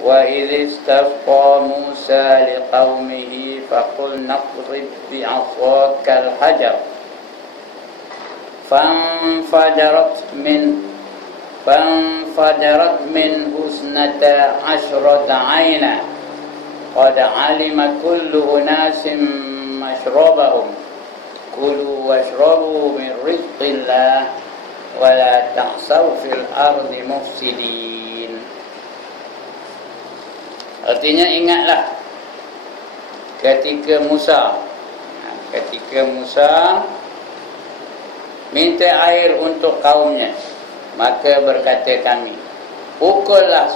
Wa idh istasqa Musa liqaumihi faqul nadrib bi'asakal hajar فانفجرت منه اثنتا عشرة عينا قد علم كل أناس مشربهم كلوا واشربوا من رزق الله ولا تعثوا في الأرض مفسدين. Artinya ingatlah ketika Musa minta air untuk kaumnya, maka berkata kami, pukullah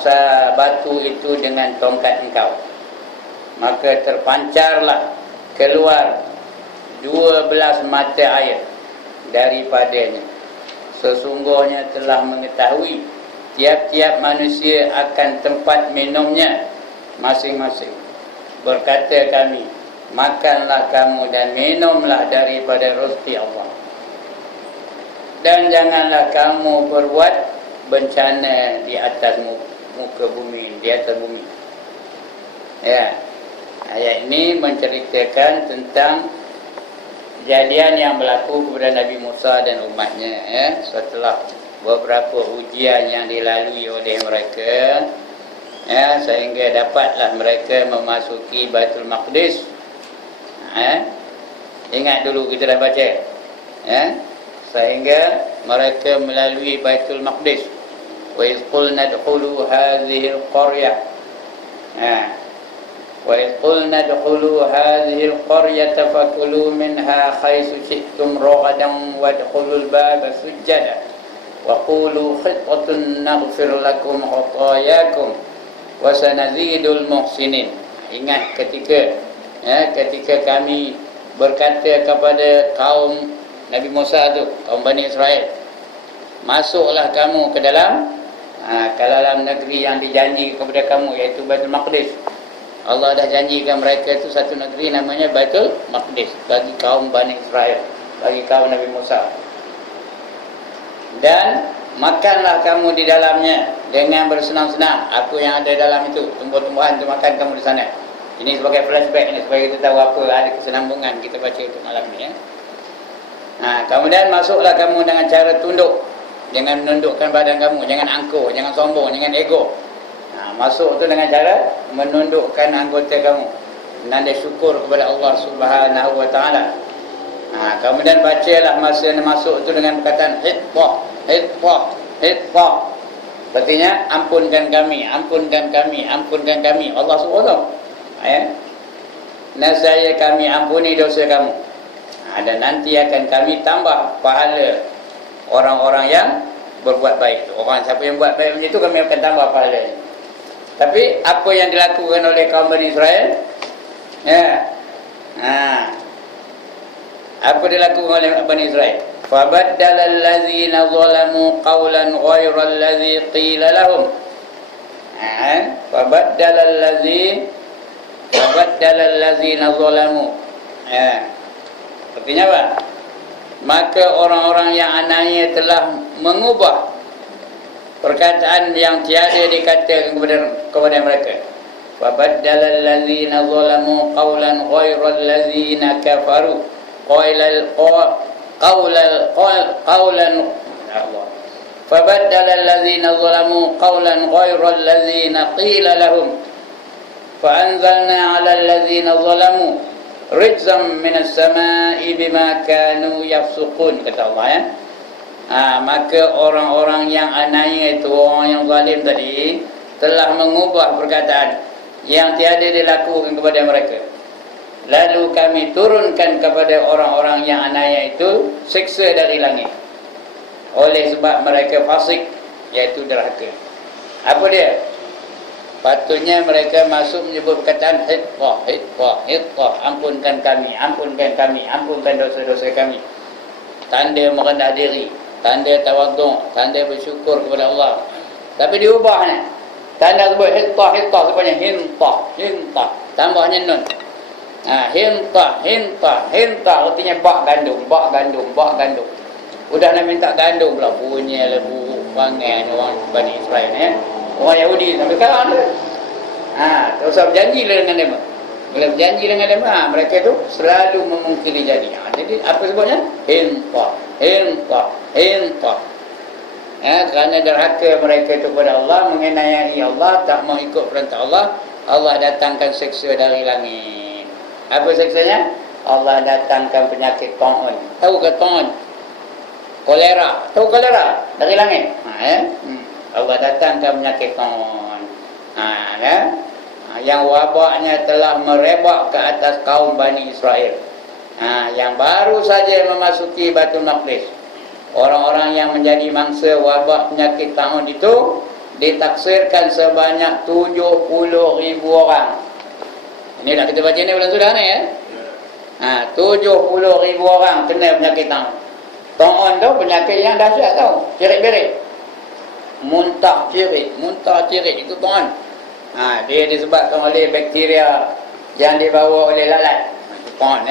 batu itu dengan tongkat engkau, maka terpancarlah keluar 12 mata air daripadanya. Sesungguhnya telah mengetahui tiap-tiap manusia akan tempat minumnya masing-masing. Berkata kami, makanlah kamu dan minumlah daripada rezeki Allah, dan janganlah kamu berbuat bencana di atas muka bumi, di atas bumi. Ya, ayat ini menceritakan tentang kejadian yang berlaku kepada Nabi Musa dan umatnya, setelah beberapa ujian yang dilalui oleh mereka, sehingga dapatlah mereka memasuki Baitul Maqdis. Ingat dulu kita dah baca, sehingga mereka melalui Baitul Maqdis. Wa iz qulna adkhulu hadhihi al-qaryah, wa iz qulna adkhulu hadhihi al-qaryata fakulu minha haitsu syi'tum ragadan wadkhulul baba sujada wa qulu khittatun naghfir lakum khatayakum wa sanazidul muhsinin. Ingat ketika kami berkata kepada kaum Nabi Musa tu, kaum Bani Israel, masuklah kamu ke dalam negeri yang dijanji kepada kamu, iaitu Baitul Maqdis. Allah dah janjikan mereka itu satu negeri namanya Baitul Maqdis bagi kaum Bani Israel, bagi kaum Nabi Musa. Dan makanlah kamu di dalamnya dengan bersenang-senang. Apa yang ada dalam itu, tumbuh-tumbuhan itu, makan kamu di sana. Ini sebagai flashback ini, supaya kita tahu apa ada kesenambungan kita baca untuk malam ini, kemudian masuklah kamu dengan cara tunduk, jangan menundukkan badan kamu, jangan angkuh, jangan sombong, jangan ego. Masuk tu dengan cara menundukkan anggota kamu, menanda syukur kepada Allah Subhanahu wa taala. Kemudian bacalah masa masuk tu dengan perkataan hittah, hittah, hittah. Artinya ampunkan kami, ampunkan kami, ampunkan kami. Allah Subhanahu Nasaya kami ampuni dosa kamu. Dan nanti akan kami tambah pahala orang-orang yang berbuat baik. Orang siapa yang buat baik macam itu, kami akan tambah pahalanya. Tapi apa yang dilakukan oleh kaum Bani Israel? Apa dilakukan oleh Bani Israel? فَبَدَّلَ الَّذِينَ ظَلَمُوا قَوْلًا غَيْرَ الَّذِي قِيلَ لَهُمْ فَبَدَّلَ الَّذِينَ ظَلَمُوا. Artinya apa? Maka orang-orang yang anaya telah mengubah perkataan yang tiada dikatakan kepada mereka. فَبَدَّلَ الَّذِينَ ظَلَمُوا قَوْلًا غَيْرَ الَّذِينَ كَفَرُوا فَبَدَّلَ الَّذِينَ ظَلَمُوا قَوْلًا غَيْرَ الَّذِينَ قِيلَ لَهُمْ فَأَنزَلْنَا عَلَى الَّذِينَ ظَلَمُوا رِجْزًا مِنَ السَّمَاءِ بِمَا كَانُوا يَفْسُقُونَ, kata Allah. Maka orang-orang yang anaya itu, orang yang zalim tadi, telah mengubah perkataan yang tiada dilakukan kepada mereka. Lalu kami turunkan kepada orang-orang yang anaya itu siksa dari langit, oleh sebab mereka fasik, iaitu derhaka. Apa dia? Patutnya mereka masuk menyebut perkataan hittah, hittah, hittah, ampunkan kami, ampunkan kami, ampunkan dosa-dosa kami. Tanda merendah diri, tanda tawaduk, tanda bersyukur kepada Allah. Tapi diubah ni, tanda sebut hittah, hittah, sebenarnya hintah, hintah, tambahnya nun. Hintah, hintah, hintah, artinya bak gandum, bak gandum, bak gandum. Udah nak minta gandum pula, bunyi lebu, panggil orang Bani Israel, orang Yahudi sampai sekarang. Tak usah berjanji lah dengan mereka. Bila berjanji dengan mereka, mereka tu selalu memungkiri janji. Jadi apa sebutnya? Hinta. Kerana derhaka mereka itu kepada Allah, mengenayai Allah, tak mau ikut perintah Allah, Allah datangkan seksa dari langit. Apa seksanya? Allah datangkan penyakit ta'un. Tahu ke ta'un? Kolera. Tahu kolera? Dari langit. Allah datangkan penyakit ta'un. Yang wabaknya telah merebak ke atas kaum Bani Israel. Yang baru saja memasuki Baitul Maqdis. Orang-orang yang menjadi mangsa wabak penyakit ta'un itu ditaksirkan sebanyak 70,000 orang. Ini dah kita baca ni bulan sudah ni 70,000 orang kena penyakit ta'un. Ta'un tu penyakit yang dahsyat tau. Cirit-berit. Muntah cirit itu ta'un. Dia disebabkan oleh bakteria yang dibawa oleh lalat. Ta'un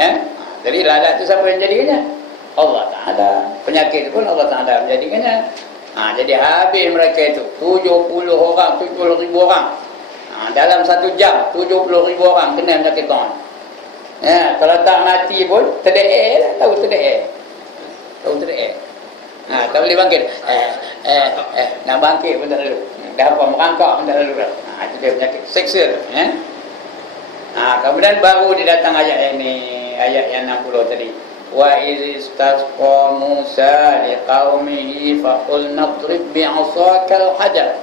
Jadi lalat tu siapa yang jadikannya? Allah Ta'ala. Penyakit pun Allah Ta'ala menjadikannya. Jadi habis mereka itu 70,000 orang. Dalam 1 jam 70,000 orang kena penyakit ta'un. Kalau tak mati pun terde'er lah. Tahu terde'er? Tak boleh bangkit. Nak bangkit pun tak lalu. Dah apa merangkak pun tak lalu dah. Itu dia penyakit seksa tu. Kemudian baru dia datang ayat ini, ayat yang 60 tadi. Wa iz istasqa Musa liqaumihi faqul nadrib bi'asakal hajar.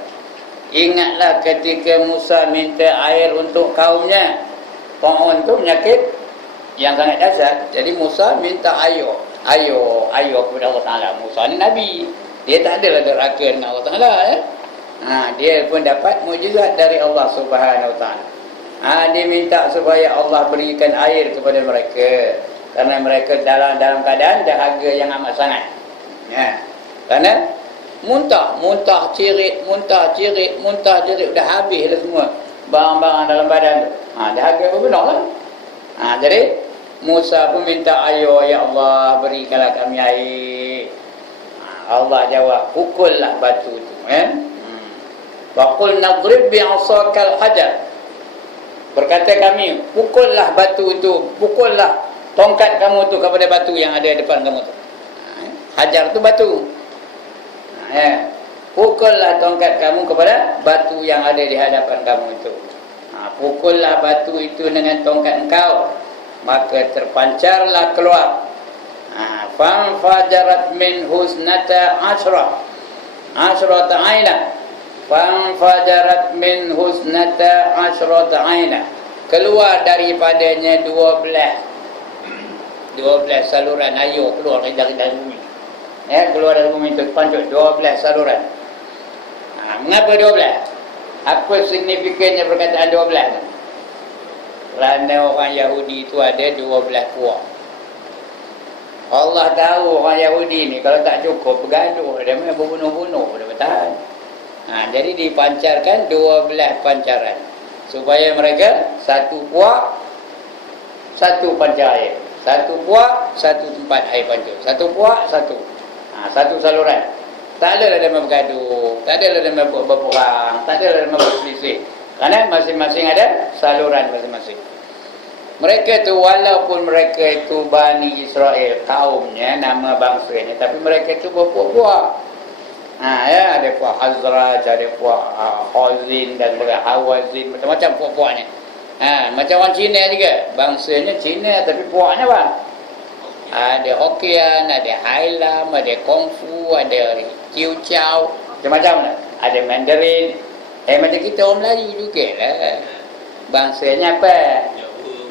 Ingatlah ketika Musa minta air untuk kaumnya. Ta'un tu penyakit yang sangat dahsyat. Jadi Musa minta air kepada Allah Ta'ala. Musa ni Nabi. Dia tak adalah derhaka dengan Allah Ta'ala. Dia pun dapat mukjizat dari Allah Subhanahu Wa Ta'ala. Dia minta supaya Allah berikan air kepada mereka. Kerana mereka dalam keadaan dahaga yang amat sangat. Kerana muntah cirit, dah habis lah semua barang-barang dalam badan tu. Dahaga pun benar lah. Jadi Musa pun minta air, ya Allah berikanlah kami air. Allah jawab, pukullah batu tu. Waqul nadrib bi'asakal hajar. Berkata kami, pukullah batu itu, pukullah tongkat kamu tu kepada batu yang ada depan kamu tu. Hajar tu batu. Pukullah tongkat kamu kepada batu yang ada di hadapan kamu itu. Pukullah batu itu dengan tongkat engkau, maka terpancarlah keluar. Fanfajarat min husnata ashrata aina. Fanfajarat min husnata ashrata aina. Keluar daripadanya 12 saluran air keluar dari bumi. Keluar dari bumi itu pancut 12 saluran. Mengapa 12? Apa signifikannya perkataan 12? Kerana orang Yahudi itu ada 12 puak. Allah tahu orang Yahudi ni kalau tak cukup bergaduh, dia main berbunuh-bunuh, dia bertahan. Jadi dipancarkan 12 pancaran supaya mereka satu puak, satu pancar air. Satu puak, satu tempat air pancur. Satu puak, satu saluran. Tak adalah dia bergaduh, tak adalah dia berperang, tak adalah dia berselisih. Kerana masing-masing ada saluran masing-masing. Mereka tu walaupun mereka itu Bani Israel, kaumnya, nama bangsanya, tapi mereka tu berpuak-puak. Ada puak Hazraj, ada puak Hawazin dan Hawazin, macam-macam puak-puaknya. Macam orang Cina juga, bangsanya Cina tapi puaknya apa? Ada Hokkien, ada Hailam, ada Kungfu, ada Ciu Ciao, macam-macam lah. Ada Mandarin. Macam kita orang Melayu juga lah. Bangsanya apa?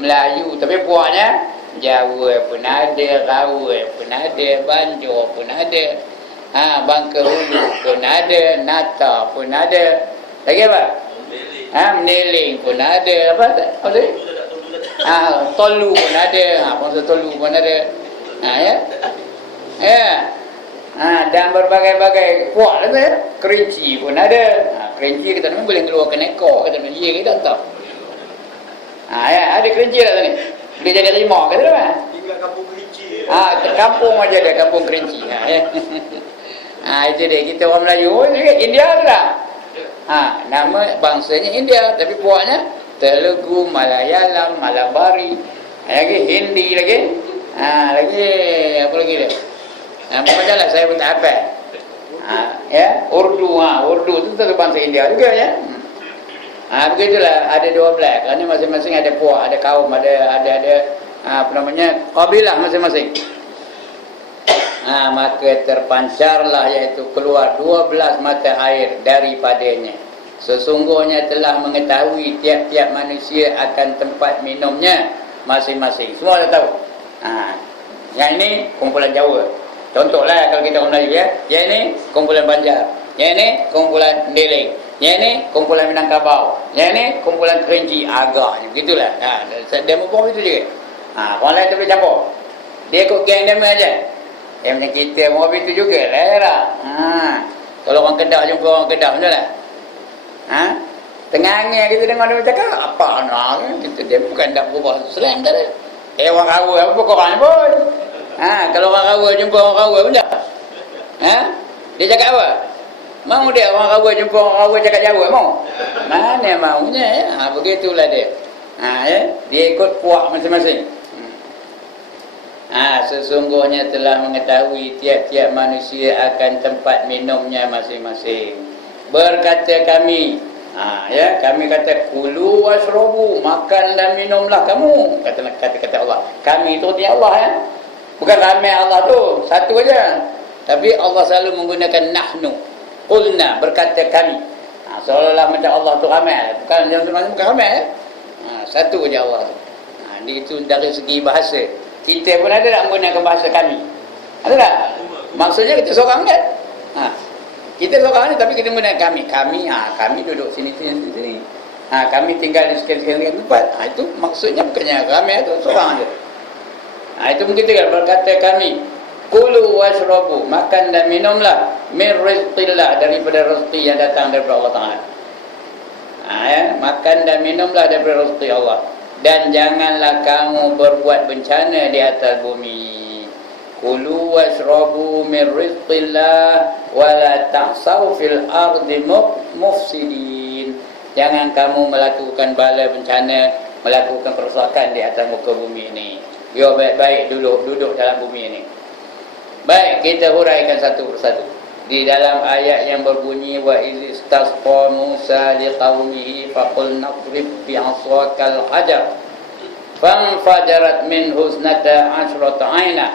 Melayu, tapi puaknya Jawa pun ada, Rawa pun ada, Banjar pun ada, Bangka Hulu pun ada, Nata pun ada. Lagi apa? Meneling pun ada. Apa tadi? Tolu pun ada. Bangsa Tolu pun ada. Dan berbagai-bagai puak lah tu. Kerinci pun ada. Kerinci kita ni boleh keluarkan ekor, kata ya kita tak. Ada kerinci tak ni? Boleh jadi rimau kata tu kan? Tinggal kampung kerinci. Kampung aja ada kampung kerinci. Itu dia, kita orang Melayu juga India tu tak? Nama bangsanya India, tapi puaknya Telugu, Malayalam, Malabari, lagi Hindi lagi. Lagi apa lagi dia? Macam lah saya pun tak apa. Ya, Urdu, Urdu itu tetap bangsa India juga ya. Begitulah, ada 12. Kerana masing-masing ada puak, ada kaum, ada apa namanya, kabilah masing-masing. Maka terpancarlah, iaitu keluar 12 mata air daripadanya. Sesungguhnya telah mengetahui tiap-tiap manusia akan tempat minumnya masing-masing. Semua dah tahu. Yang ini kumpulan Jawa. Contohlah kalau kita orang Melayu ya. Yang ini kumpulan Banjar. Yang ini kumpulan Ndeling. Yang ini kumpulan Minangkabau. Yang ini kumpulan Kerinci. Agaknya begitulah. Demo pun itu juga. Orang lain tu boleh campur. Dia ikut geng demo aja. Yang macam kita mobil tu juga lah. Kalau orang Kedah jumpa orang Kedah macam mana? Tengah-tengah kita dengar dia cakap apa nak kita dia bukan tak berubah slang dah. Orang Rawa apa korang pun. Kalau orang Rawa jumpa orang Rawa pun tak. Dia cakap apa? Mau dia orang Rawa jumpa orang Rawa cakap Jawa mau? Mana maunya ya? Begitulah dia. Ya, dia ikut puak masing-masing. Sesungguhnya telah mengetahui tiap-tiap manusia akan tempat minumnya masing-masing. Berkata kami, kami kata kulu washrabu, makan dan minumlah kamu. Kata Allah. Kami itu dia Allah ya. Bukan ramai Allah tu, satu aja. Tapi Allah selalu menggunakan nahnu. Qulna, berkata kami. Seolah-olah macam Allah tu ramai. Bukan yang macam bukan ramai ya. Satu aja Allah tu. Itu dari segi bahasa. Kita pun ada tak menggunakan bahasa kami? Ada tak? Maksudnya kita seorang kan? Kita seorang ni tapi kita menggunakan kami. Kami duduk sini. Kami tinggal di sekian-sekian tempat. Itu maksudnya bukannya ramai tu, seorang je. Itu mungkin kita berkata kami. Kulu washrabu, makan dan minumlah min rizqillah, daripada rezeki yang datang daripada Allah Ta'ala. Makan dan minumlah daripada rezeki Allah. Dan janganlah kamu berbuat bencana di atas bumi. Kulu washrabu min rizqillah wala ta'saw fil ardi mufsidin. Jangan kamu melakukan bala bencana, melakukan kerosakan di atas muka bumi ini. Biar baik-baik duduk dalam bumi ini. Baik, kita huraikan satu persatu. Di dalam ayat yang berbunyi wa iz istasqa Musa liqaumihi faqul nadrib bi'asakal hajar fanfajarat min husnata asyrata aina.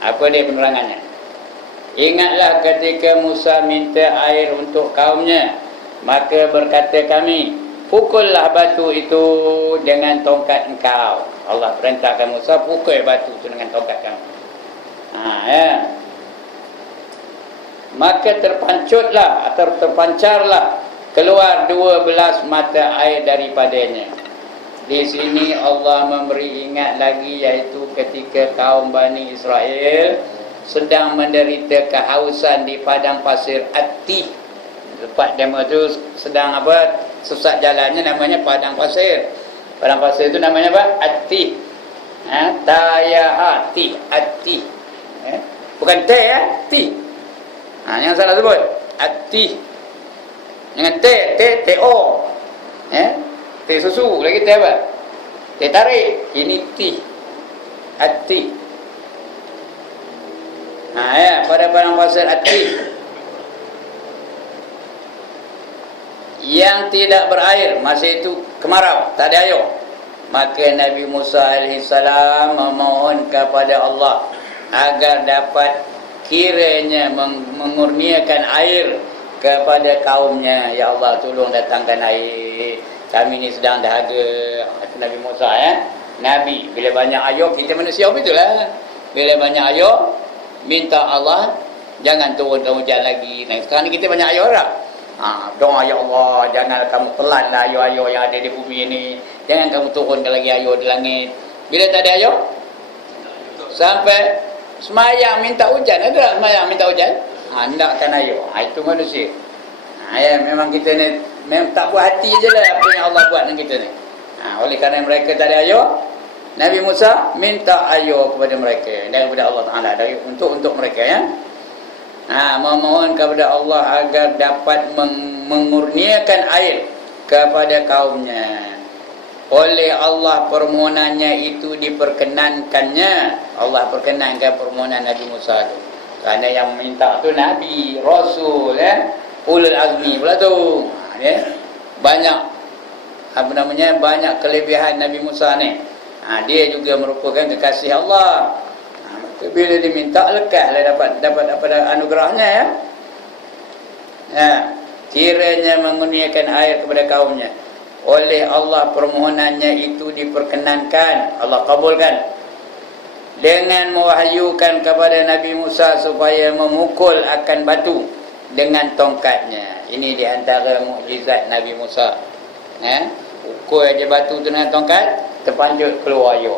Apa dia penerangannya? Ingatlah ketika Musa minta air untuk kaumnya, maka berkata kami, pukullah batu itu dengan tongkat engkau. Allah perintahkan Musa, pukul batu itu dengan tongkat kamu. Maka terpancutlah atau terpancarlah keluar 12 mata air daripadanya. Di sini Allah memberi ingat lagi, iaitu ketika kaum Bani Israel sedang menderita kehausan di padang pasir At-Tih. Tempat demo tu sedang susah jalannya, namanya padang pasir. Padang pasir itu namanya apa? At-Tih. Tih, At-Tih. Bukan teh ya, Tih. Jangan salah sebut. At-Tih. Dengan T-O. Teh susu lagi teh apa? Teh tarik. Ini tih. At-Tih. Pada padang pasir At-Tih yang tidak berair, masa itu kemarau, tak ada air. Maka Nabi Musa AS memohon kepada Allah agar dapat kiranya mengurniakan air kepada kaumnya. Ya Allah, tolong datangkan air, kami ni sedang dahaga. Itu Nabi Musa Nabi, bila banyak air, kita manusia begitulah. Bila banyak air, minta Allah jangan turun hujan lagi. Sekarang ni kita banyak air tak? Doa, ya Allah, jangan kamu telanlah air-air yang ada di bumi ini. Jangan kamu turunkan lagi air di langit. Bila tak ada air, sampai semayang minta hujan. Ada tak semayang minta hujan? Hendakkan air. Itu manusia. Memang kita ni memang tak buat hati je lah apa yang Allah buat dengan kita ni. Oleh kerana mereka tak ada air, Nabi Musa minta air kepada mereka daripada Allah Ta'ala, untuk mereka Memohon kepada Allah agar dapat mengurniakan air kepada kaumnya. Oleh Allah permohonannya itu diperkenankannya. Allah perkenankan permohonan Nabi Musa itu. Kerana yang minta tu Nabi, Rasul, ulul azmi pula tu. Banyak banyak kelebihan Nabi Musa ni. Dia juga merupakan kekasih Allah. Bila diminta lekaslah dapat anugerahnya kiranya mengurniakan air kepada kaumnya. Oleh Allah permohonannya itu diperkenankan, Allah kabulkan, dengan mewahyukan kepada Nabi Musa supaya memukul akan batu dengan tongkatnya. Ini di antara mukjizat Nabi Musa. Pukul aja batu tu dengan tongkat, terpanjut keluar air.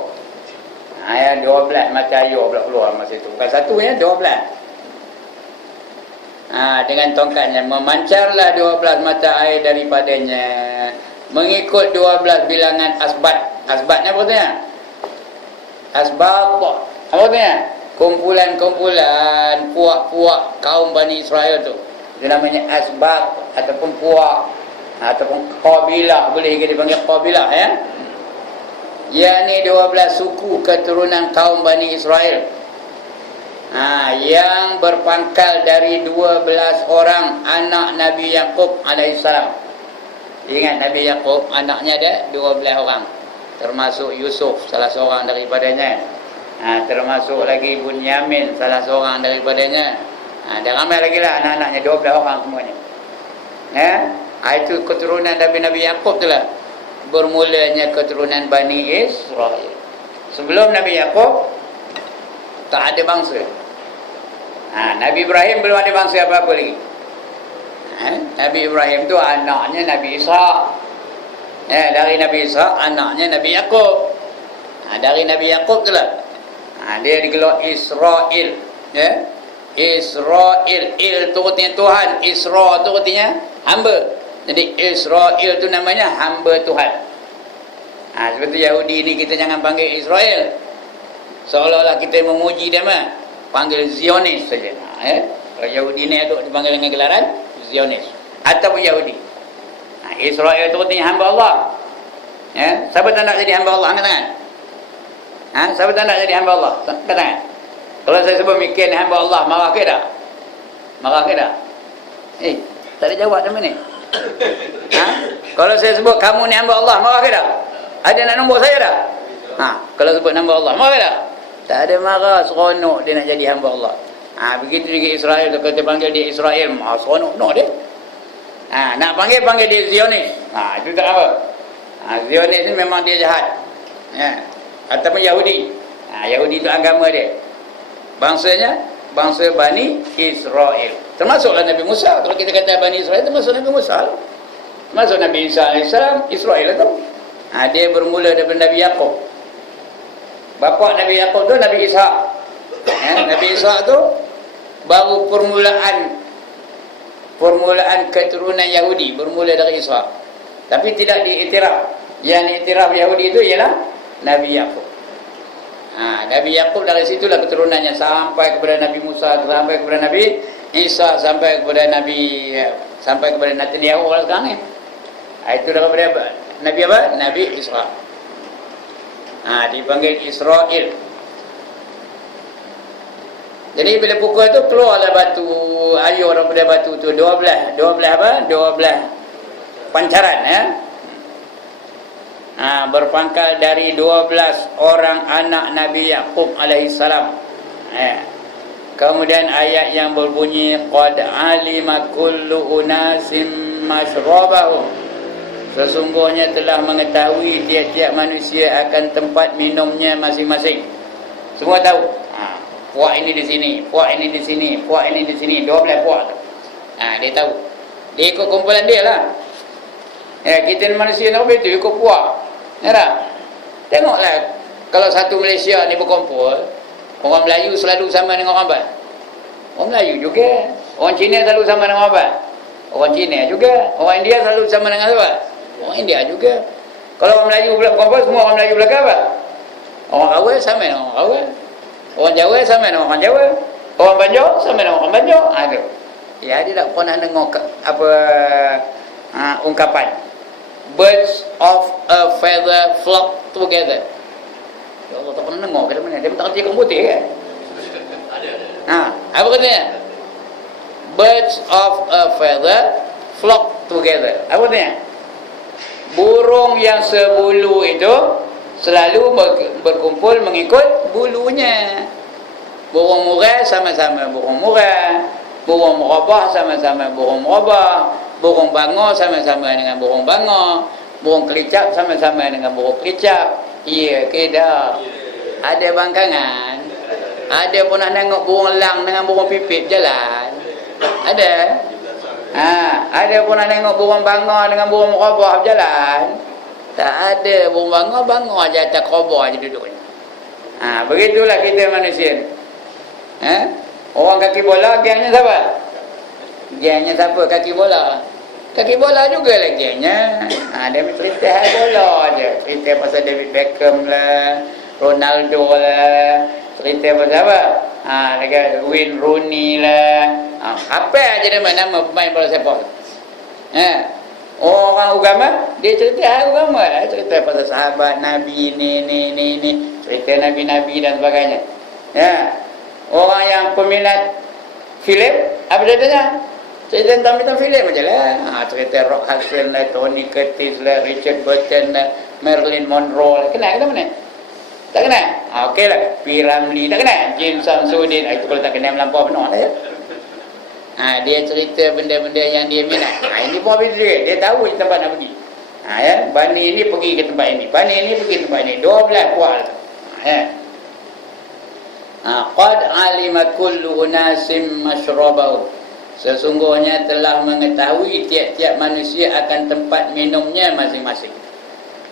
12 mata air pula keluar masa itu. Bukan satu 12. Dengan tongkatnya memancarlah 12 mata air daripadanya, mengikut 12 bilangan asbat. Asbat ni apa artinya? Asbab apa artinya? Kumpulan-kumpulan puak-puak kaum Bani Israel tu. Itu namanya asbab ataupun puak ataupun qabilah, boleh kita dipanggil qabilah yakni 12 suku keturunan kaum Bani Israel yang berpangkal dari 12 orang anak Nabi Yaqub alaihissalam. Ingat Nabi Yaqub anaknya ada 12 orang, termasuk Yusuf salah seorang daripadanya, termasuk lagi Bunyamin salah seorang daripadanya, dan ramai lagi lah anak-anaknya 12 orang semuanya. Itu keturunan Nabi Yaqub tu lah. Bermulanya keturunan Bani Israel. Sebelum Nabi Yaqub tak ada bangsa. Nabi Ibrahim belum ada bangsa apa-apa lagi. Nabi Ibrahim tu anaknya Nabi Ishaq. Dari Nabi Ishaq anaknya Nabi Yaqub. Dari Nabi Yaqub tu lah. Dia digelar Israel. Israel, il tu artinya Tuhan, Isra tu artinya hamba. Jadi Israel tu namanya hamba Tuhan. Seperti Yahudi ni kita jangan panggil Israel, seolah-olah kita memuji dia mah, panggil Zionis saja. Kalau Yahudi ni aduk dipanggil dengan gelaran Zionis ataupun Yahudi. Israel tu artinya hamba Allah. Siapa tak nak jadi hamba Allah? Angkat tangan. Siapa tak nak jadi hamba Allah? Angkat tangan. Kalau saya sebut mikir hamba Allah, marah ke tak? Marah ke tak? Tak ada jawab sama ni. Kalau saya sebut kamu ni hamba Allah, marah ke tak? Ada nak nombor saya tak? Kalau sebut hamba Allah, marah ke tak? Tak ada marah, seronok dia nak jadi hamba Allah. Begitu juga Israel tu, kalau kita panggil dia Israel, seronok dia. Nak panggil dia Zionis. Itu tak apa. Zionis ni memang dia jahat. Ataupun Yahudi. Yahudi tu agama dia. Bangsanya bangsa Bani Israel. Termasuklah Nabi Musa. Kalau kita kata Bani Israel, termasuk Nabi Musa. Termasuk Nabi Isa AS, Israel tu. Dia bermula daripada Nabi Yaqub. Bapa Nabi Yaqub tu Nabi Ishaq. Nabi Ishaq tu baru permulaan keturunan Yahudi, bermula dari Ishaq. Tapi tidak diiktiraf. Yang diiktiraf Yahudi itu ialah Nabi Yaqub. Nabi Yaqub dari situlah keturunannya sampai kepada Nabi Musa, sampai kepada Nabi Isa, sampai kepada Netanyahu sekarang ni. Itu daripada Nabi apa? Nabi Isra. Dipanggil Israel. Jadi bila pukul tu keluarlah batu, air daripada batu tu 12 pancaran berpangkal dari 12 orang anak Nabi Yaqub alaihissalam. Kemudian ayat yang berbunyi qad alima kullu unasim mashrabahum, sesungguhnya telah mengetahui tiap-tiap manusia akan tempat minumnya masing-masing. Semua tahu. Puak ini di sini, puak ini di sini, puak ini di sini, 12 puak tu. Dia tahu. Dia ikut kumpulan dia lah. Kita manusia nak begitu, ikut puak. Tengoklah, kalau satu Malaysia ni berkumpul, orang Melayu selalu sama dengan orang apa? Orang Melayu juga. Orang Cina selalu sama dengan apa? Orang Cina juga. Orang India selalu sama dengan apa? Orang India juga. Kalau orang Melayu pula berkumpul, semua orang Melayu belakang apa? Orang Rawa sama dengan orang Rawa. Orang Jawa sama dengan orang Jawa. Orang Banjar sama dengan orang Banjar. Ada. Ya, dia tak pernah dengar apa ungkapan birds of a feather flock together. Ya Allah, tak pernah dengar ke mana. Dia tak kerja komputer kan? Apa katanya? Birds of a feather flock together. Apa katanya? Burung yang sebulu itu selalu berkumpul mengikut bulunya. Burung murai sama-sama burung murai, burung merabah sama-sama burung merabah, burung bangor sama-sama dengan burung bangor, burung kelicap sama-sama dengan burung kelicap. Ya ke dah? Ada bangkangan. Ada pernah tengok burung elang dengan burung pipit jalan? Ada? Ada pernah tengok burung bangor dengan burung merabah berjalan? Tak ada. Burung bangor je atas kerabah je duduk. Begitulah kita manusia. Orang kaki bola, gengnya siapa? Gengnya siapa kaki bola? Kaki bola juga lah gengnya. Dia cerita hal bola je. Cerita pasal David Beckham lah, Ronaldo lah. Cerita pasal apa? Dekat Wayne Rooney lah. Apa aja nama pemain bola sepak. Orang agama, dia cerita agama lah. Cerita pasal sahabat Nabi ni. Cerita Nabi-Nabi dan sebagainya. Orang yang peminat filem, apa ceritanya? Cerita tentang filem aja lah. Cerita Rock Hudson lah, Tony Curtis lah, Richard Burton lah, Marilyn Monroe lah. Kenal ke mana? Tak kenal? Okey lah. P. Ramlee tak kenal? James Samsudin. Itu kalau tak kenal melampau penuh lah ya. Dia cerita benda-benda yang dia minat. Ini pun habis juga. Dia tahu tempat nak pergi. Bani ini pergi ke tempat ini. Bani ini pergi ke tempat ini. 12 kual. Qad alima kullu unasim mashrabau. Sesungguhnya telah mengetahui tiap-tiap manusia akan tempat minumnya masing-masing.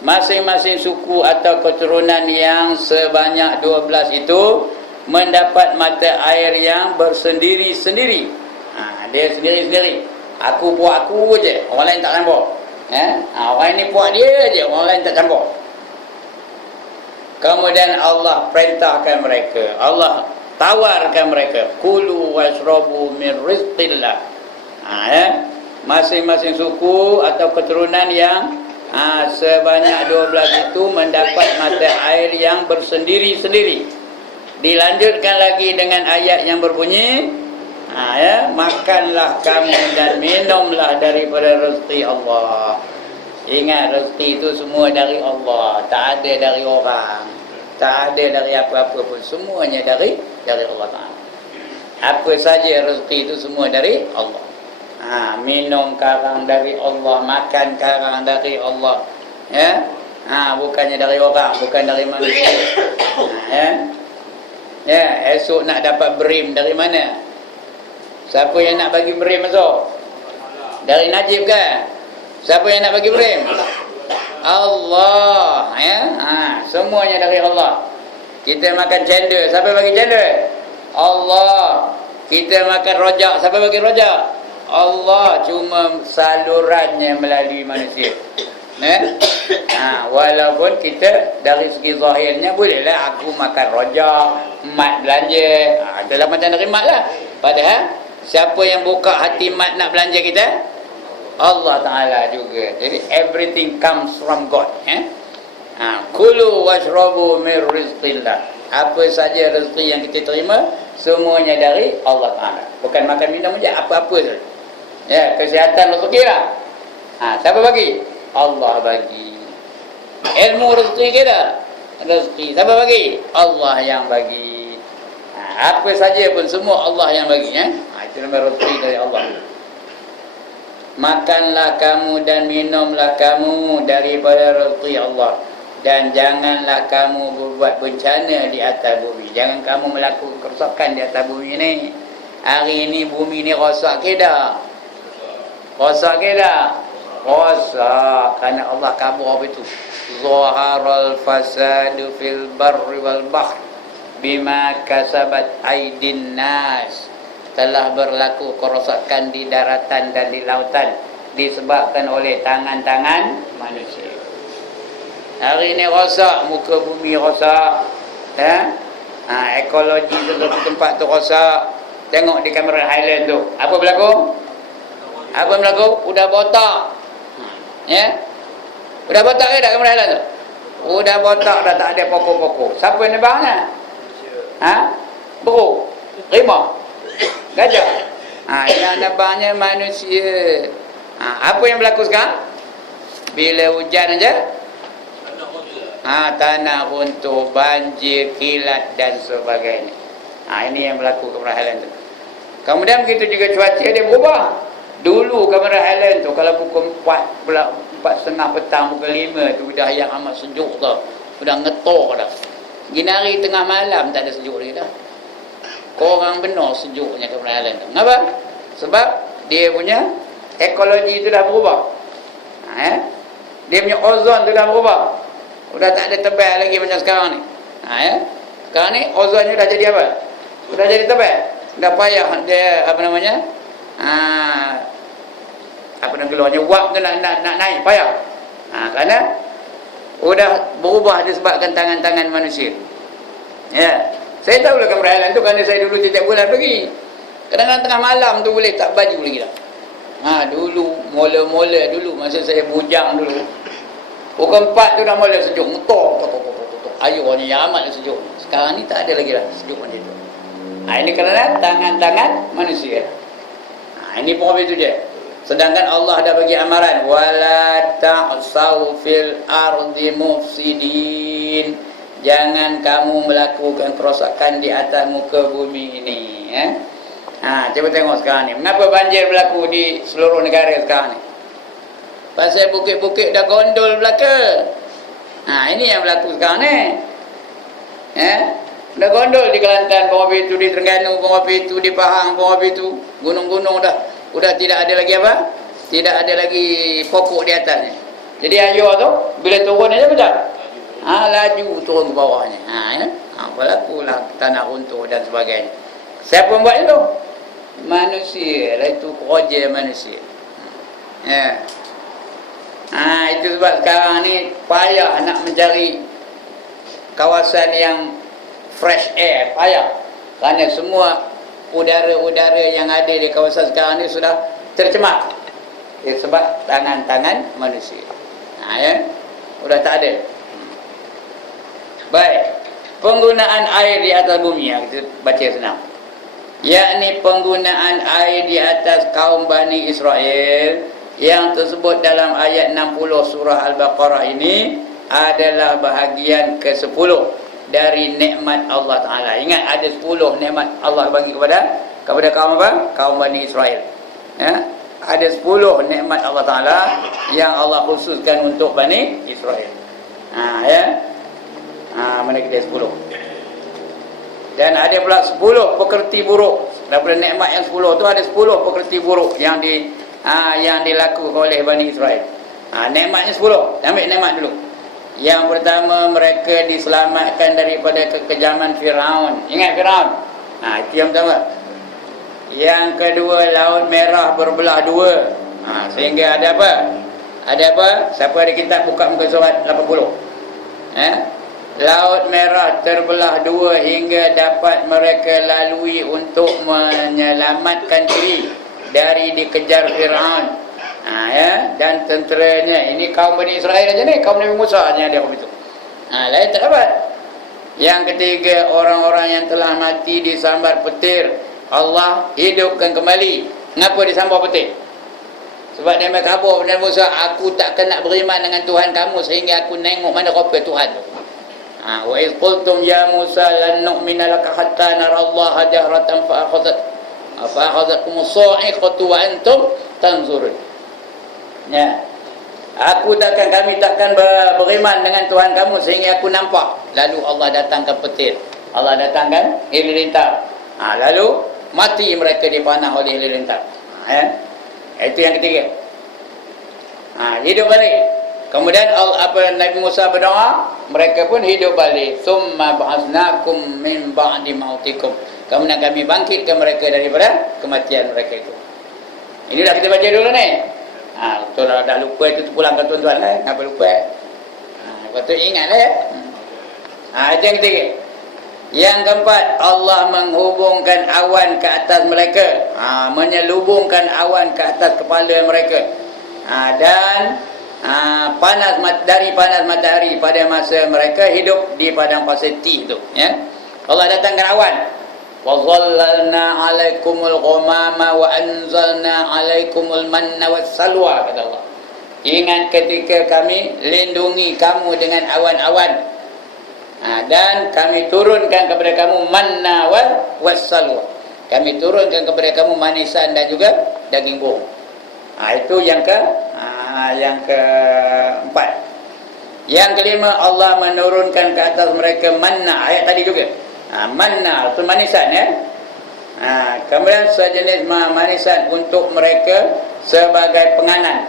Masing-masing suku atau keturunan yang sebanyak 12 itu mendapat mata air yang bersendiri-sendiri. Dia sendiri-sendiri. Aku puak aku je, orang lain tak campur. Orang ini puak dia je, orang lain tak campur. Kemudian Allah perintahkan mereka, Allah tawarkan mereka, kulu washrabu min rizqillah. Masing-masing suku atau keturunan yang sebanyak 12 itu mendapat mata air yang bersendiri-sendiri. Dilanjutkan lagi dengan ayat yang berbunyi, makanlah kamu dan minumlah daripada rezeki Allah. Ingat, rezeki itu semua dari Allah, tak ada dari orang, tak ada dari apa-apa pun, semuanya dari Allah Ta'ala. Apa saja rezeki itu semua dari Allah. Minum karang dari Allah, makan karang dari Allah. Bukannya dari orang, bukan dari manusia. Esok nak dapat berim dari mana? Siapa yang nak bagi berim esok? Dari Najib kan? Siapa yang nak bagi berim? Allah. Semuanya dari Allah. Kita makan cendol, siapa bagi cendol? Allah. Kita makan rojak, siapa bagi rojak? Allah. Cuma salurannya melalui manusia. Walaupun kita dari segi zahirnya bolehlah aku makan rojak, mat belanja, adalah macam dari mat lah. Padahal siapa yang buka hati mat nak belanja kita? Allah Ta'ala juga. Jadi everything comes from God. Kulu washrabu min rizqillah. Apa saja rezeki yang kita terima, semuanya dari Allah Ta'ala. Bukan makan minum saja, apa-apa saja. Kesihatan rezeki lah. Siapa bagi? Allah bagi. Ilmu rezeki kita, rezeki siapa bagi? Allah yang bagi. Apa saja pun semua Allah yang bagi. Itu nama rezeki dari Allah. Makanlah kamu dan minumlah kamu daripada rezeki Allah, dan janganlah kamu berbuat bencana di atas bumi. Jangan kamu melakukan kerosakan di atas bumi ini. Hari ini bumi ni rosak ke dah? Rosak ke dah? Rosak. Kerana Allah kabur apa itu? Zaharal fasadu fil barri wal bahr bima kasabat aidin nas. Telah berlaku kerosakan di daratan dan di lautan disebabkan oleh tangan-tangan manusia. Hari ini rosak, muka bumi rosak, ekologi seluruh tempat tu rosak. tengok di kamera Highland tu. Apa berlaku? Apa berlaku? Udah botak. Ya? Udah botak ke tak kamera Highland tu? Udah botak, dah tak ada pokok-pokok. Siapa yang nebangnya? Ha? Buruk? Rimau? Gajah? Yang nebangnya manusia. Apa yang berlaku sekarang? Bila hujan aja, tanah runtuh, banjir, kilat dan sebagainya. Ini yang berlaku kamera Highland tu. Kemudian begitu juga cuaca dia berubah. Dulu kamera Highland tu kalau pukul 4.30 petang, pukul 5 tu dah yang amat sejuk tau. Sudah ngetor dah. Gini hari tengah malam tak ada sejuk lagi dah. Korang benar sejuknya kamera Highland tu. Kenapa? Sebab dia punya ekologi tu dah berubah. Dia punya ozon tu dah berubah. Sudah tak ada tebal lagi macam sekarang ni. Sekarang ni ozonnya dah jadi apa? Sudah jadi tebal. Dah payah dia apa namanya? Apa nak keluarnya wak ke nak naik payah. Kerana sudah berubah disebabkan tangan-tangan manusia. Ya. Saya tahu lah kamera Highland tu kerana saya dulu setiap bulan pergi. Kadang-kadang tengah malam tu boleh tak baju lagi dah. Dulu mula-mula dulu masa saya bujang dulu. Pukul 4 tu dah mula sejuk, ngetor. Ayuh ni yang amat sejuk. Sekarang ni tak ada lagi dah sejuk macam tu. Ini kerana tangan-tangan manusia. Ini pun itu je. Sedangkan Allah dah bagi amaran wala ta'sau fil ardi mufsidin. Jangan kamu melakukan kerosakan di atas muka bumi ini, Cuba tengok sekarang ni. Mengapa banjir berlaku di seluruh negara sekarang ni? Pasal bukit-bukit dah gondol belaka. Ini yang berlaku sekarang ni. Dah gondol di Kelantan, Pengopi itu di Terengganu, Pengopi itu di Pahang, Pengopi itu gunung-gunung udah tidak ada lagi apa? Tidak ada lagi pokok di atasnya. Jadi air tu bila turun aja betul. Laju turun ke bawahnya. Berlakulah tanah runtuh dan sebagainya. Siapa yang buat itu? Manusia lah, itu kerja manusia. Itu sebab sekarang ni payah nak mencari kawasan yang fresh air, payah. Kerana semua udara-udara yang ada di kawasan sekarang ni sudah tercemar. Sebab tangan-tangan manusia. Sudah tak ada. Baik. Penggunaan air di atas bumi, kita baca senang. Yakni penggunaan air di atas kaum Bani Israel yang tersebut dalam ayat 60 surah Al-Baqarah ini adalah bahagian ke-10 dari nikmat Allah Ta'ala. Ingat ada 10 nikmat Allah bagi kepada kaum apa? Kaum Bani Israel. Ada 10 nikmat Allah Ta'ala yang Allah khususkan untuk Bani Israel. Mana kita 10. Dan ada pula 10 pekerti buruk. Daripada nikmat yang 10 tu ada 10 pekerti buruk yang dilakukan oleh Bani Israel. Nikmatnya 10. Ambil nikmat dulu. Yang pertama, mereka diselamatkan daripada kekejaman Firaun. Ingat Firaun? Itu yang pertama. Yang kedua, Laut Merah berbelah dua. Sehingga ada apa? Ada apa? Siapa ada kitab buka muka surat 80. Laut Merah terbelah dua hingga dapat mereka lalui untuk menyelamatkan diri dari dikejar Firaun. Dan tenteranya. Ini kaum Bani Israel aja ni, kaum Nabi Musa yang ada itu. Lain tak dapat. Yang ketiga, orang-orang yang telah mati disambar petir, Allah hidupkan kembali. Kenapa disambar petir? Sebab dia kabur Nabi Musa, aku takkan nak beriman dengan Tuhan kamu sehingga aku nengok mana rupa Tuhan tu. Wa iz qultum ya Musa lan nu'mina laka hatta nara Allah jahratan fa akhadhatkum as-sa'iqatu wa antum tanzurun. Kami takkan beriman dengan Tuhan kamu sehingga aku nampak. Lalu Allah datangkan petir. Allah datangkan halilintar. Lalu mati mereka dipanah oleh halilintar. Itu yang ketiga. Hidup balik. Kemudian Nabi Musa berdoa, mereka pun hidup balik. Tsumma ba'atsnakum min ba'di mautikum. Kemudian kami bangkitkan mereka daripada kematian mereka itu. Ini dah kita baca dulu ni. Tuan dah lupa itu pulangkan tuan-tuan lah. Kenapa lupa? Lepas tu ingat lah ya. Itu yang ketiga. Yang keempat, Allah menghubungkan awan ke atas mereka, menyelubungkan awan ke atas kepala mereka, dan dari panas matahari pada masa mereka hidup di padang pasir Tih itu, ya. Allah datangkan awan. Wa dhallalna 'alaikumul ghamama wa anzalna 'alaikumul manna wassalwa, kata Allah. Ingat ketika kami lindungi kamu dengan awan-awan, dan kami turunkan kepada kamu manna wassalwa. Kami turunkan kepada kamu manisan dan juga daging burung. Itu yang keempat. Yang kelima, Allah menurunkan ke atas mereka manna. Ayat tadi juga. Manna itu manisan, ya. Kemudian sejenis manisan untuk mereka sebagai penganan.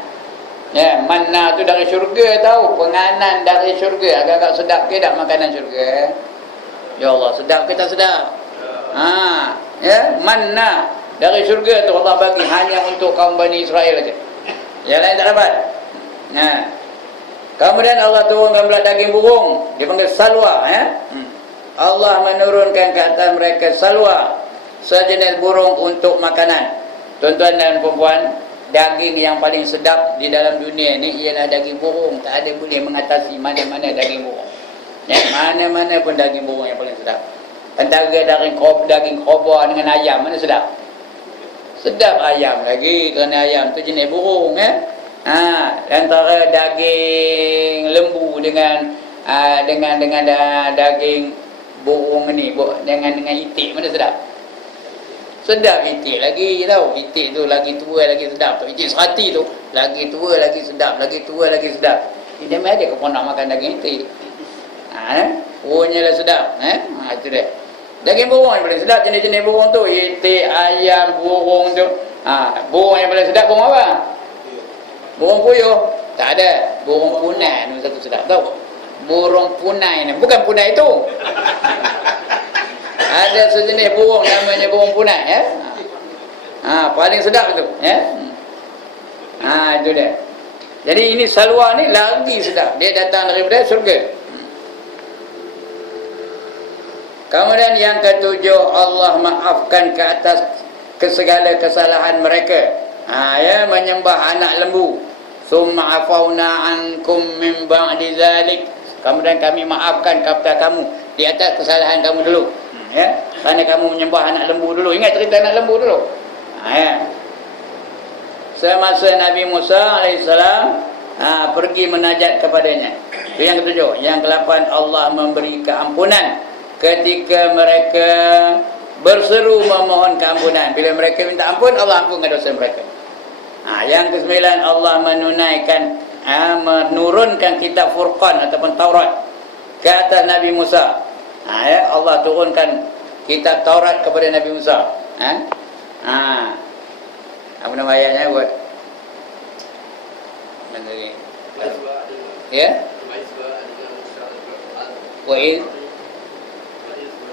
Ya, manna tu dari syurga, tahu, penganan dari syurga. Agak-agak sedap ke tak makanan syurga? Ya Allah, sedap ke tak sedap? Ya, manna dari syurga tu Allah bagi hanya untuk kaum Bani Israel saja. Yang lain tak dapat. Kemudian Allah turunkan pula daging burung, dipanggil salwa, ya. Allah menurunkan ke atas mereka salwa, sejenis burung untuk makanan. Tuan-tuan dan puan-puan, daging yang paling sedap di dalam dunia ni ialah daging burung. Tak ada boleh mengatasi mana-mana daging burung, ya, mana-mana pun daging burung yang paling sedap. Antara daging kobra dengan ayam, mana sedap? Sedap ayam lagi, kerana ayam tu jenis burung, ya. Antara daging lembu dengan daging burung ni, dengan itik, mana sedap? Sedap itik lagi, tahu. Itik tu lagi tua lagi sedap. Itik serati tu lagi tua lagi sedap, lagi tua lagi sedap. Dia mai ada kau nak makan daging itik. Punya lah sedap, itu dia. Daging burung yang paling sedap, jenis-jenis burung tu, itik, ayam, burung tu. Burung yang paling sedap burung apa? Burung puyuh. Tak ada. Burung punai ni satu sedap, tahu. Burung punai ni, bukan punai itu. Ada sejenis burung namanya burung punai, ya. Paling sedap tu, ya. Itu dia. Jadi ini salwa ni lagi sedap. Dia datang daripada surga. Kemudian yang ketujuh, Allah maafkan ke atas segala kesalahan mereka. Ya, menyembah anak lembu. Summa afauna ankum min ba'di zalik. Kemudian kami maafkan kepada kamu di atas kesalahan kamu dulu. Ya, kerana kamu menyembah anak lembu dulu. Ingat cerita anak lembu dulu. Ya. Semasa Nabi Musa alaihissalam pergi menajat kepadanya. Itu yang ketujuh. Yang ke-8, Allah memberi keampunan ketika mereka berseru memohon keampunan. Bila mereka minta ampun, Allah ampunkan dosa mereka. Yang ke-9, Allah menurunkan kitab Furqan ataupun Taurat ke atas Nabi Musa. Ya, Allah turunkan kitab Taurat kepada Nabi Musa. Apa nama ayatnya buat? Ya?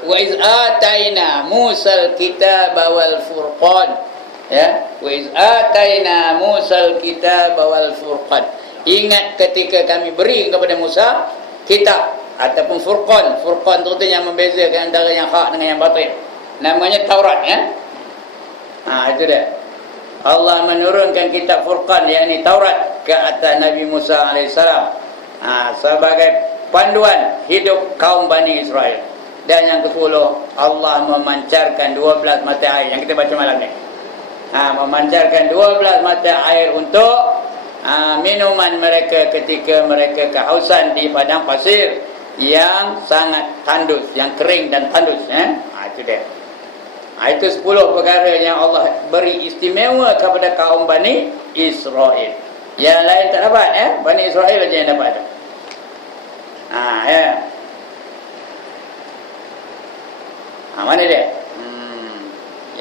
Wa iz ataina Musal kitaba wal furqan. Ya, wa iz ataina Musal kitaba wal furqan. Ingat ketika kami beri kepada Musa kitab ataupun furqan. Furqan tu yang membezakan antara yang hak dengan yang batil. Namanya Taurat, ya. Itu dia. Allah menurunkan kitab Furqan, yakni Taurat, ke atas Nabi Musa alaihissalam sebagai panduan hidup kaum Bani Israel. Dan yang ke-10, Allah memancarkan 12 mata air yang kita baca malam ni. Memancarkan 12 mata air untuk minuman mereka ketika mereka kehausan di padang pasir yang sangat tandus, yang kering dan tandus, ya. Itu dia. Itu 10 perkara yang Allah beri istimewa kepada kaum Bani Israel. Yang lain tak dapat, ya. Bani Israel saja yang dapat. Ya. Mana dia?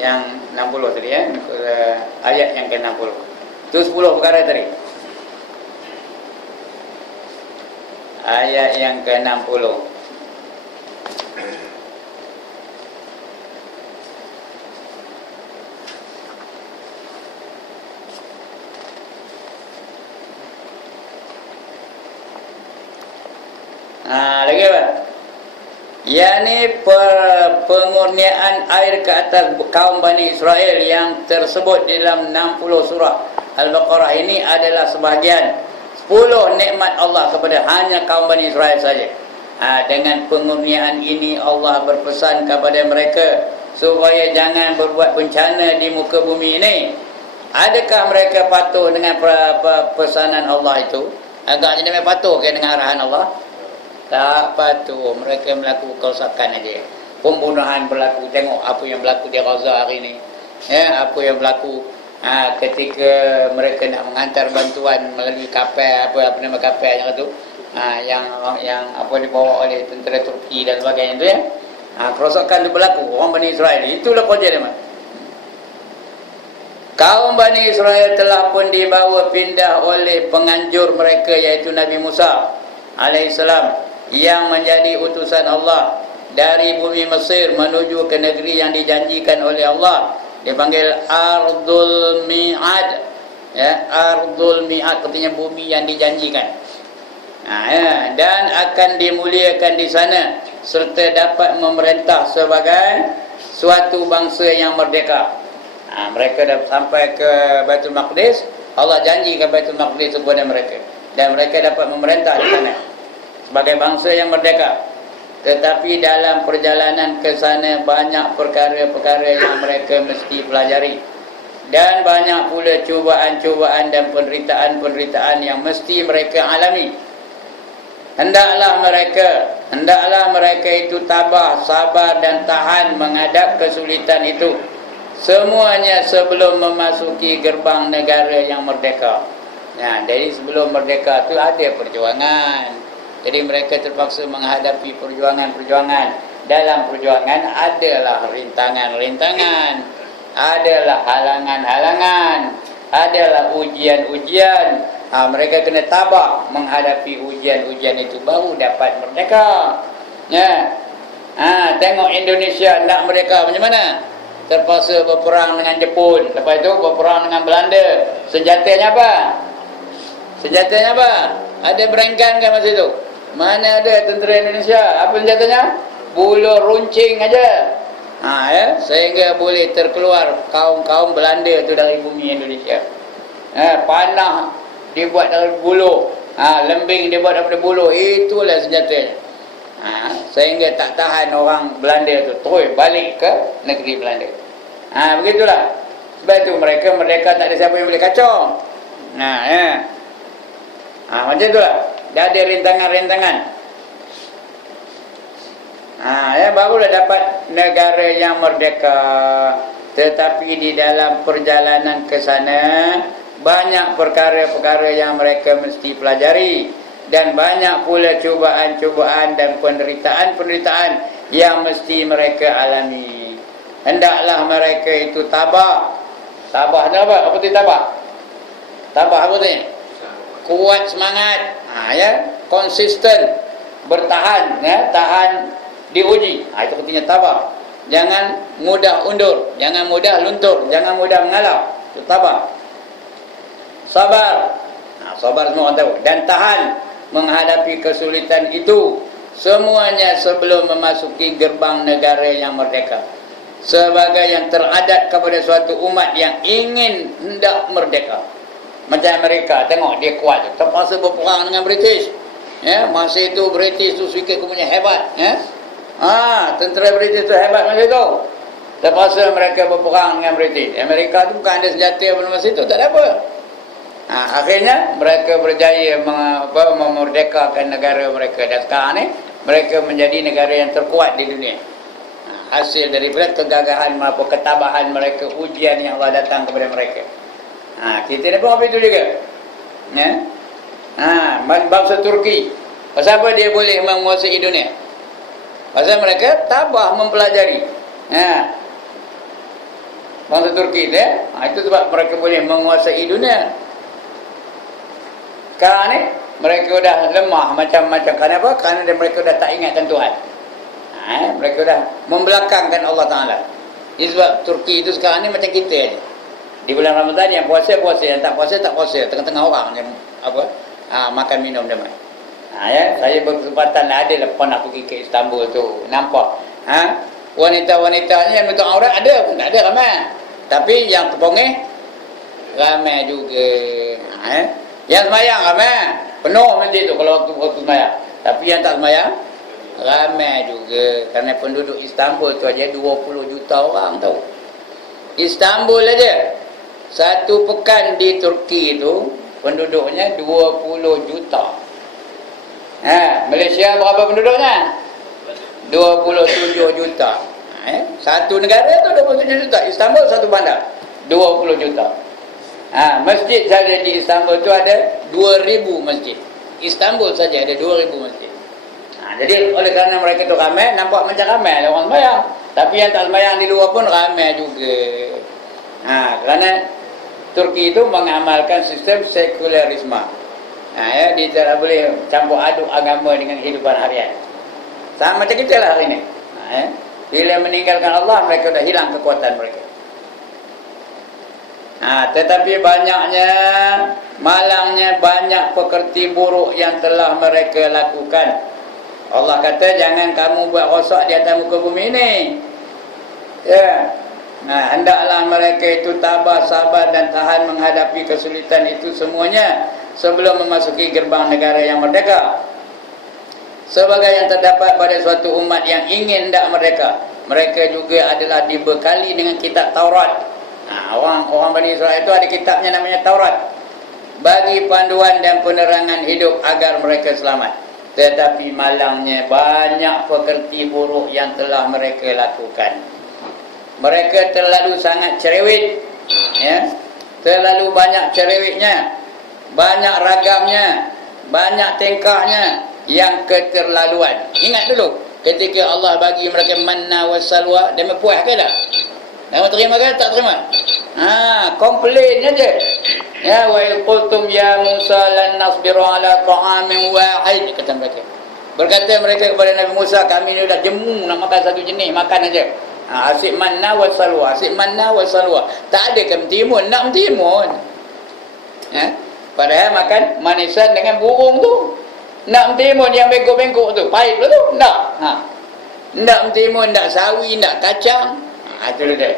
Yang 60 tadi, ya. Ayat yang ke-60. Itu 10 perkara tadi. Ayat yang ke-60. Lagi apa? yakni pengurniaan air ke atas kaum Bani Israel yang tersebut di dalam 60 surah Al-Baqarah ini adalah sebahagian 10 nikmat Allah kepada hanya kaum Bani Israel saja. Dengan pengurniaan ini Allah berpesan kepada mereka supaya jangan berbuat bencana di muka bumi ini. Adakah mereka patuh dengan pesanan Allah itu? Agaknya mereka patuh ke dengan arahan Allah? Tak patuh. Mereka melakukan kerosakan aja. Pembunuhan berlaku. Tengok apa yang berlaku di Gaza hari ini. Ya, apa yang berlaku ketika mereka nak mengantar bantuan melalui kapal, apa nama kapal yang itu, yang apa dibawa oleh tentera Turki dan sebagainya itu ya. Kerosakan itu berlaku. Orang Bani Israel itulah kerja dia. Kaum Bani Israel telah pun dibawa pindah oleh penganjur mereka, iaitu Nabi Musa alaihissalam, yang menjadi utusan Allah dari bumi Mesir menuju ke negeri yang dijanjikan oleh Allah. Dipanggil Ardul Mi'ad, ya, Ardul Mi'ad artinya bumi yang dijanjikan. Dan akan dimuliakan di sana serta dapat memerintah sebagai suatu bangsa yang merdeka. Mereka dah sampai ke Baitul Maqdis. Allah janjikan Baitul Maqdis kepada mereka, dan mereka dapat memerintah di sana sebagai bangsa yang merdeka. Tetapi dalam perjalanan ke sana banyak perkara-perkara yang mereka mesti pelajari, dan banyak pula cubaan-cubaan dan penderitaan-penderitaan yang mesti mereka alami. Hendaklah mereka itu tabah, sabar dan tahan menghadap kesulitan itu, semuanya sebelum memasuki gerbang negara yang merdeka. Dari sebelum merdeka itu ada perjuangan. Jadi mereka terpaksa menghadapi perjuangan-perjuangan. Dalam perjuangan adalah rintangan-rintangan, adalah halangan-halangan, adalah ujian-ujian. Mereka kena tabah menghadapi ujian-ujian itu, baru dapat merdeka. Tengok Indonesia nak merdeka macam mana? Terpaksa berperang dengan Jepun, lepas itu berperang dengan Belanda. Senjatanya apa? Ada berenggan kan masa itu? Mana ada tentera Indonesia? Apa senjatanya? Bulu runcing aja. Sehingga boleh terkeluar kaum-kaum Belanda itu dari bumi Indonesia. Panah dibuat dari bulu, lembing dibuat daripada bulu. Itulah senjatanya. Sehingga tak tahan orang Belanda itu, terus balik ke negeri Belanda. Begitulah. Sebab itu mereka merdeka, tak ada siapa yang boleh kacau. Macam itulah. Dah ada rintangan-rintangan. Barulah dapat negara yang merdeka. Tetapi di dalam perjalanan ke sana banyak perkara-perkara yang mereka mesti pelajari, dan banyak pula cubaan-cubaan dan penderitaan-penderitaan yang mesti mereka alami. Hendaklah mereka itu tabah. Tabah tu apa? Apa tu tabah? Tabah apa tu? Kuat semangat, konsisten, bertahan, tahan diuji. Itu artinya tabah. Jangan mudah undur, jangan mudah luntur, jangan mudah mengalah. Itu tabah. Sabar. Sabar semua orang tahu. Dan tahan menghadapi kesulitan itu, semuanya sebelum memasuki gerbang negara yang merdeka, sebagai yang teradat kepada suatu umat yang ingin hendak merdeka. Macam Amerika, tengok dia kuat, terpaksa berperang dengan British. Masa itu British tu sikit punya hebat. Tentera British tu hebat masa itu. Terpaksa mereka berperang dengan British. Amerika tu bukan ada senjata pada masa itu, tak ada apa. Akhirnya mereka berjaya memerdekakan negara mereka, dan sekarang ni mereka menjadi negara yang terkuat di dunia. Hasil daripada kegagahan maupun ketabahan mereka, ujian yang Allah datang kepada mereka. Kita ni pun apa itu juga. Bangsa Turki, pasal apa dia boleh menguasai dunia? Pasal mereka tabah mempelajari. Bangsa Turki itu, itu sebab mereka boleh menguasai dunia. Sekarang ni mereka dah lemah macam-macam. Kenapa? Kerana mereka dah tak ingatkan Tuhan. Mereka dah membelakangkan Allah Ta'ala. Ini sebab Turki itu sekarang ni macam kita aja. Di bulan Ramadan yang puasa, puasa. Yang tak puasa, tak puasa. Tengah-tengah orang yang makan minum damai. Ya, saya berkesempatan ada lepas nak pergi ke Istanbul tu, nampak wanita-wanitanya yang nutup aurat ada pun tak ada ramai, tapi yang terpongeh ramai juga. Yang semayang ramai, penuh masjid tu kalau waktu semayang, tapi yang tak semayang ramai juga, kerana penduduk Istanbul tu aja 20 juta orang tau. Istanbul aja satu pekan di Turki tu penduduknya 20 juta. Malaysia berapa penduduknya? 27 juta. Satu negara tu 27 juta. Istanbul satu bandar 20 juta. Masjid saja di Istanbul tu ada 2000 masjid. Istanbul saja ada 2000 masjid. Jadi oleh kerana mereka tu ramai, nampak macam ramai orang sembahyang, tapi yang tak sembahyang di luar pun ramai juga. Kerana Turki itu mengamalkan sistem sekularisme. Dia tidak boleh campur aduk agama dengan kehidupan harian. Sama macam kita lah hari ini. Bila meninggalkan Allah, mereka dah hilang kekuatan mereka. Tetapi malangnya banyak pekerti buruk yang telah mereka lakukan. Allah kata, jangan kamu buat rosak di atas muka bumi ini. Hendaklah mereka itu tabah, sabar dan tahan menghadapi kesulitan itu semuanya sebelum memasuki gerbang negara yang merdeka. Sebagai yang terdapat pada suatu umat yang ingin hendak merdeka, mereka juga adalah dibekali dengan kitab Taurat. Orang Bani Israel itu ada kitabnya namanya Taurat, bagi panduan dan penerangan hidup agar mereka selamat. Tetapi malangnya banyak pekerti buruk yang telah mereka lakukan. Mereka terlalu sangat cerewet, terlalu banyak cerewetnya, banyak ragamnya, banyak tingkahnya yang keterlaluan. Ingat dulu ketika Allah bagi mereka manna wa salwa, dia puas ke tak? Dia terima ke tak terima? Komplain aja. Wa qultum ya Musa lan nasbiru ala ta'amin wahid, kata mereka. Berkata mereka kepada Nabi Musa, kami ni dah jemu nak makan satu jenis, makan aja. Asyik manna wa salwa, asyik manna wa salwa. Tak ada ke mentimun, nak mentimun. Padahal makan manisan dengan burung tu. Nak mentimun yang bengkok-bengkok tu, pahit tu, tak. Nak mentimun, nak sawi, nak kacang. Itu dia.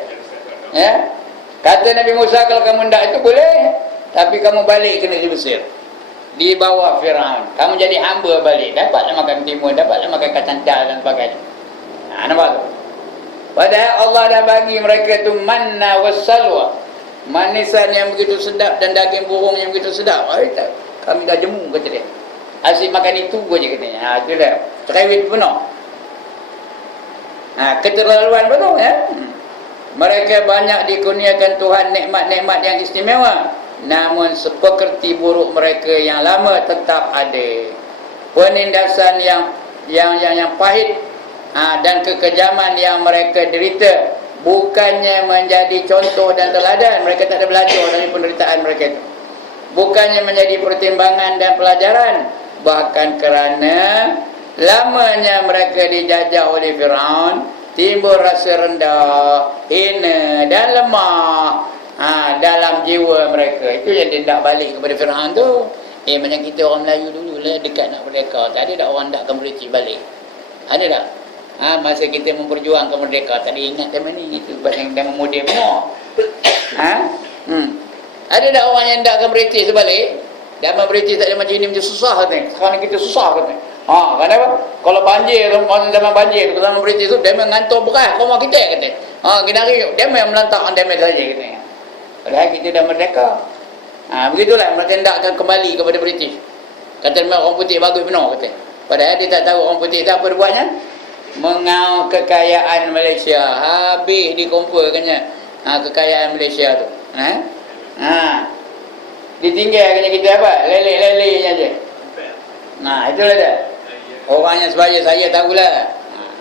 Kata Nabi Musa, kalau kamu tak itu boleh, tapi kamu balik ke negeri Mesir, di bawah Firaun. Kamu jadi hamba balik, dapatlah makan mentimun, dapatlah makan kacang dal dan sebagainya. Nampak tu? Padahal Allah dah bagi mereka tu manna wassalwa, manisan yang begitu sedap dan daging burung yang begitu sedap. Kami dah jemu, kata dia. Asyik makan itu je katanya. Itu dah cerewet penuh. Keterlaluan betul Mereka banyak dikurniakan Tuhan nikmat-nikmat yang istimewa, namun sepekerti buruk mereka yang lama tetap ada. Penindasan yang pahit dan kekejaman yang mereka derita bukannya menjadi contoh dan teladan. Mereka tak ada belajar dari penderitaan mereka itu. Bukannya menjadi pertimbangan dan pelajaran, bahkan kerana lamanya mereka dijajah oleh Firaun, timbul rasa rendah, hina dan lemah dalam jiwa mereka. Itu yang dia nak balik kepada Firaun tu. Macam kita orang Melayu dulu lah, dekat nak merdeka, tak ada tak orang nak kemeriki balik? Ada tak? Masa kita memperjuangkan merdeka, tak ada ingat zaman ni, itu yang moden semua. Ada tak orang yang nak kemeriki sebalik? Zaman British tak ada macam ini, macam susah katanya. Sekarang kita susah katanya. Kenapa? Kalau banjir, zaman banjir tu, zaman British tu, dia mengantar beras rumah kita katanya. Kita hari, dia yang melantak damai saja katanya. Padahal kita dah merdeka. Begitulah mereka hendakkan kembali kepada British. Kata orang putih bagus benar katanya. Padahal dia tak tahu orang putih tak apa dia buatnya. Mengau kekayaan Malaysia, habis dikumpulkannya kekayaan Malaysia tu. Ditinggalkannya kita apa? Lelek-leleknya je. Itulah dia. Orang yang sebaya saya tahulah.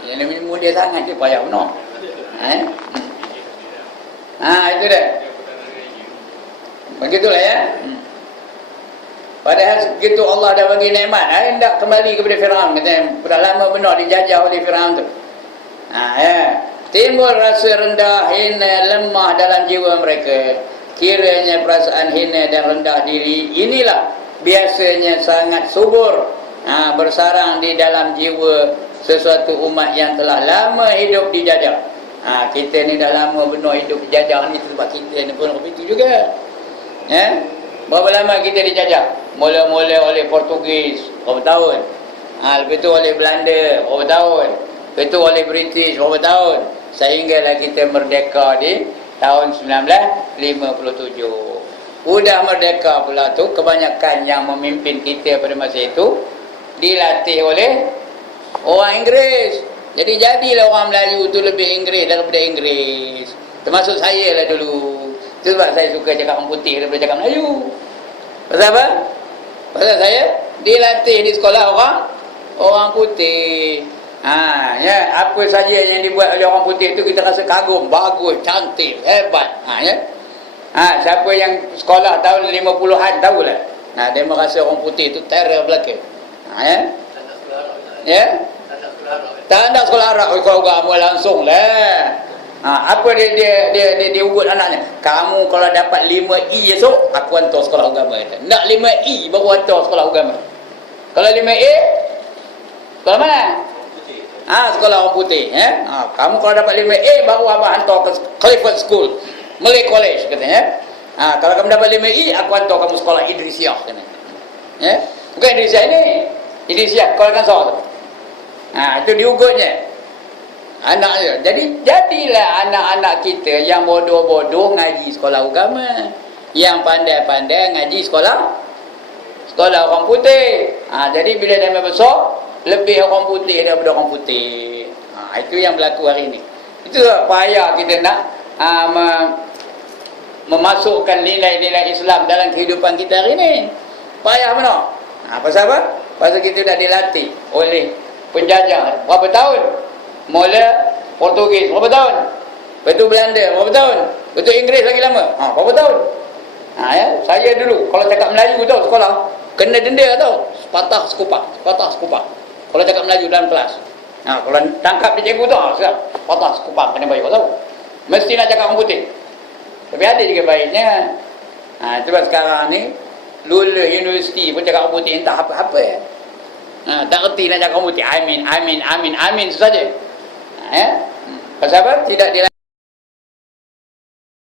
Yang muda sangat je, payah benar. Itu dia. Begitulah ya. Padahal begitu Allah dah bagi nikmat, hendak kembali kepada Firaun, katanya. Dah lama benar dijajah oleh Firaun tu. Timbul rasa rendah, hina, lemah dalam jiwa mereka. Kiranya perasaan hina dan rendah diri inilah biasanya sangat subur bersarang di dalam jiwa sesuatu umat yang telah lama hidup dijajah. Kita ni dah lama benar hidup dijajah ni, sebab kita ni pun begitu juga. Berapa lama kita dijajah? Mula-mula oleh Portugis, berapa tahun? Lepas tu oleh Belanda, berapa tahun? Lepas tu oleh British, berapa tahun? Sehinggalah kita merdeka di tahun 1957. Udah merdeka pula tu, kebanyakan yang memimpin kita pada masa itu dilatih oleh orang Inggeris. Jadi jadilah orang Melayu tu lebih Inggeris daripada Inggeris. Termasuk saya lah dulu. Itu sebab saya suka cakap orang putih daripada cakap Melayu. Pasal apa? Pasal saya dilatih di sekolah orang putih. Ya, apa saja yang dibuat oleh orang putih itu kita rasa kagum, bagus, cantik, hebat. Siapa yang sekolah tahun 50-an tahulah. Dia merasa orang putih itu terror belaka. Tak nak sekolah Arab, sekolah agama langsung lah. Apa dia ugut anaknya? Kamu kalau dapat 5E esok, aku hantar sekolah agama. Nak 5E baru hantar sekolah agama. Kalau 5A, sekolah mana? Sekolah orang putih. Kamu kalau dapat 5A baru abang hantar ke Clifford School, Malay College katanya. Kalau kamu dapat 5E, aku hantar kamu sekolah Idrisiah katanya. Bukan Idrisiah ini, Idrisiah Kuala Kangsar tu. Itu diugutnya anaknya. Jadilah anak-anak kita yang bodoh-bodoh ngaji sekolah agama, yang pandai-pandai ngaji sekolah orang putih. Jadi bila dia besar, lebih orang putih daripada orang putih. Itu yang berlaku hari ini. Itu payah kita nak memasukkan nilai-nilai Islam dalam kehidupan kita hari ini. Payah benar. Pasal apa? Pasal kita dah dilatih oleh penjajah. Berapa tahun? Mula Portugis, berapa tahun? Lepas tu Belanda, berapa tahun? Lepas tu Inggeris lagi lama. Berapa tahun? Saya dulu kalau cakap Melayu tau sekolah, kena denda tau. Patah sekupang. Kalau cakap Melayu dalam kelas. Kalau tangkap di cikgu tu, patah sekupang kena bayar tau. Mesti nak cakap orang putih. Tapi ada juga baiknya. Sebab sekarang ni lulus universiti pun cakap orang putih entah apa-apa. Tak erti nak cakap orang putih. Amin saja. Pasal apa? Tidak